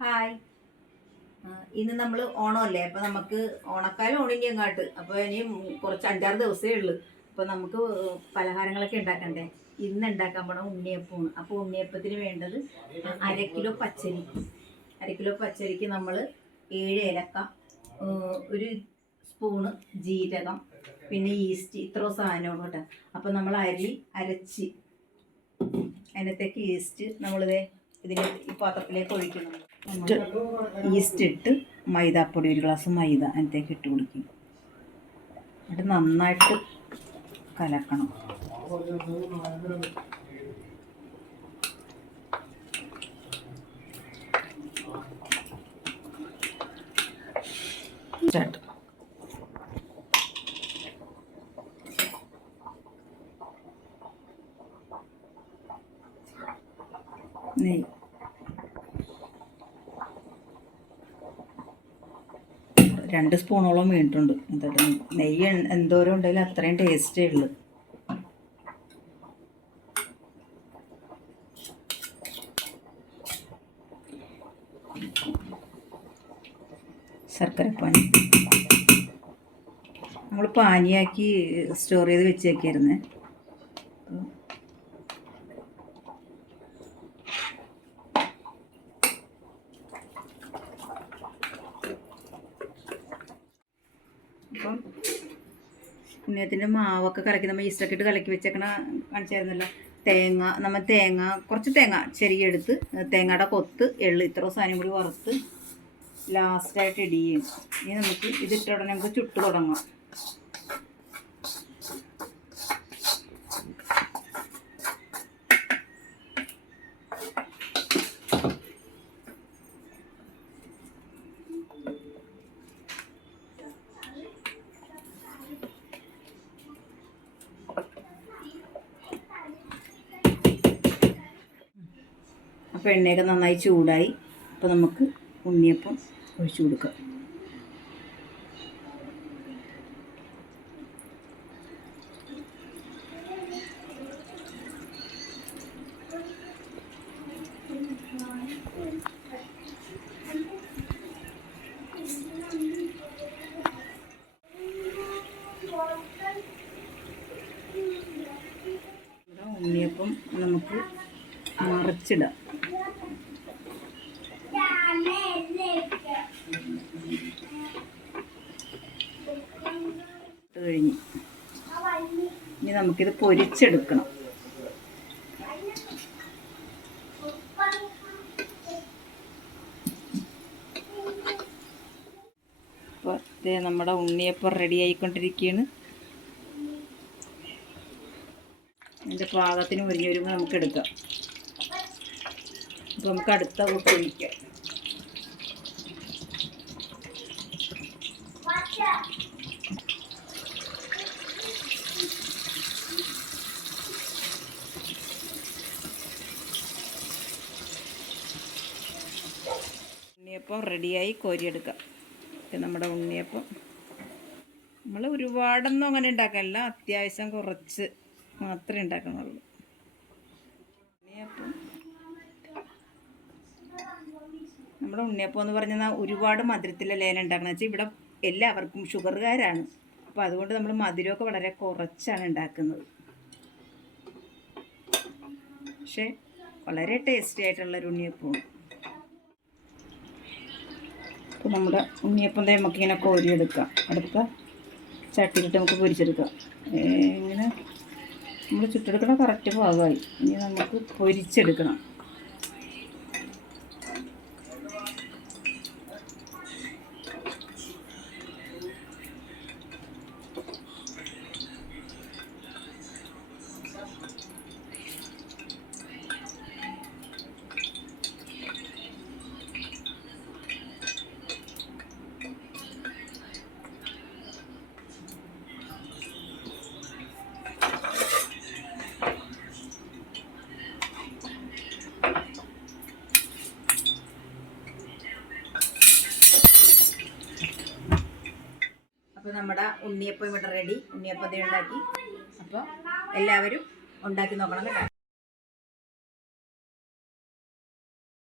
Hi. ഇന്ന് നമ്മൾ ഓണമല്ലേ, അപ്പോൾ നമുക്ക് ഓണക്കാലം ഓണിൻ്റെ അങ്ങാട്ട്, അപ്പോൾ ഇനി കുറച്ച് 5-6 ദിവസമേ ഉള്ളൂ. അപ്പോൾ നമുക്ക് പലഹാരങ്ങളൊക്കെ ഉണ്ടാക്കണ്ടേ. ഇന്ന് ഉണ്ടാക്കാൻ പോണ ഉണ്ണിയപ്പമാണ്. അപ്പോൾ ഉണ്ണിയപ്പത്തിന് വേണ്ടത് 1/2 കിലോ പച്ചരി. 1/2 കിലോ പച്ചരിക്ക് നമ്മൾ 7 ഏലക്ക, 1 സ്പൂണ് ജീരകം, പിന്നെ ഈസ്റ്റ്, ഇത്ര സാധനമാണ് കേട്ടോ. അപ്പോൾ നമ്മൾ അരി അരച്ച് അതിനകത്തേക്ക് ഈസ്റ്റ് നമ്മളിത് ഇതിന് ഈ പാത്രത്തിലേക്ക് ഒഴിക്കണം. ഈസ്റ്റ് ഇട്ട് മൈദാപ്പൊടി 1 ഗ്ലാസ് മൈദ അതിനകത്തേക്ക് ഇട്ട് കൊടുക്കും. എന്നിട്ട് നന്നായിട്ട് കലക്കണം. സ്റ്റാർട്ട്. നെയ്യ് 2 സ്പൂണോളം വീണിട്ടുണ്ട്. എന്നിട്ട് നെയ്യ് എന്തോരം ഉണ്ടെങ്കിലും അത്രയും ടേസ്റ്റേ ഉള്ളു. ശർക്കരപ്പാനി നമ്മൾ പാനിയാക്കി സ്റ്റോർ ചെയ്ത് വെച്ചേക്കായിരുന്നേ. അപ്പം ഉണ്ണിയത്തിൻ്റെ മാവൊക്കെ കലക്കി നമ്മൾ ഈസ്റ്റൊക്കെ ഇട്ട് കലക്കി വെച്ചേക്കണ കാണിച്ചായിരുന്നല്ലോ. കുറച്ച് തേങ്ങ ചെറിയെടുത്ത് തേങ്ങയുടെ കൊത്ത്, എള്ള്, ഇത്ര സാധനം കൂടി വറുത്ത് ലാസ്റ്റായിട്ട് ഇടിയും. ഇനി നമുക്ക് ഇതിട്ട ഉടനെ നമുക്ക് ചുട്ട് തുടങ്ങാം. അപ്പോൾ എണ്ണയൊക്കെ നന്നായി ചൂടായി. അപ്പോൾ നമുക്ക് ഉണ്ണിയപ്പം ഒഴിച്ചു കൊടുക്കാം. ഉണ്ണിയപ്പം നമുക്ക് മറിച്ചിടാം. കഴിഞ്ഞ് ഇനി നമുക്കിത് പൊരിച്ചെടുക്കണം. അപ്പോൾ നമ്മുടെ ഉണ്ണിയപ്പം റെഡി ആയിക്കൊണ്ടിരിക്കുകയാണ്. അതിൻ്റെ പാകത്തിന് മുരിഞ്ഞ് വരുമ്പോൾ നമുക്ക് എടുക്കാം. അപ്പോൾ നമുക്ക് അടുത്ത കൂട്ട് ഒഴിക്കാം. ഉണ്ണിയപ്പം റെഡിയായി, കോരിയെടുക്കാം. നമ്മുടെ ഉണ്ണിയപ്പം നമ്മൾ ഒരുപാടൊന്നും അങ്ങനെ ഉണ്ടാക്കാനില്ല, അത്യാവശ്യം കുറച്ച് മാത്രമേ ഉണ്ടാക്കുന്നുള്ളൂ. ഉണ്ണിയപ്പം നമ്മുടെ ഉണ്ണിയപ്പം എന്ന് പറഞ്ഞാൽ ഒരുപാട് മധുരത്തിലല്ലേ ഉണ്ടാക്കുന്നത് വെച്ചാൽ ഇവിടെ എല്ലാവർക്കും ഷുഗറുകാരാണ്. അപ്പോൾ അതുകൊണ്ട് നമ്മൾ മധുരമൊക്കെ വളരെ കുറച്ചാണ് ഉണ്ടാക്കുന്നത്. പക്ഷേ വളരെ ടേസ്റ്റി ആയിട്ടുള്ളൊരു ഉണ്ണിയപ്പമാണ്. അപ്പോൾ നമ്മുടെ ഉണ്ണിയപ്പം നമുക്കിങ്ങനെ കോരിയെടുക്കാം. അടുത്ത ചട്ടിയിലിട്ട് നമുക്ക് പൊരിച്ചെടുക്കാം. ഇങ്ങനെ നമ്മൾ ചുട്ടെടുക്കണ കറക്റ്റ് ഭാഗമായി. ഇനി നമുക്ക് പൊരിച്ചെടുക്കണം. അപ്പോൾ നമ്മുടെ ഉണ്ണിയപ്പം ഇവിടെ റെഡി. ഉണ്ണിയപ്പം ഉണ്ടാക്കി. അപ്പോൾ എല്ലാവരും ഉണ്ടാക്കി നോക്കണം കേട്ടോ.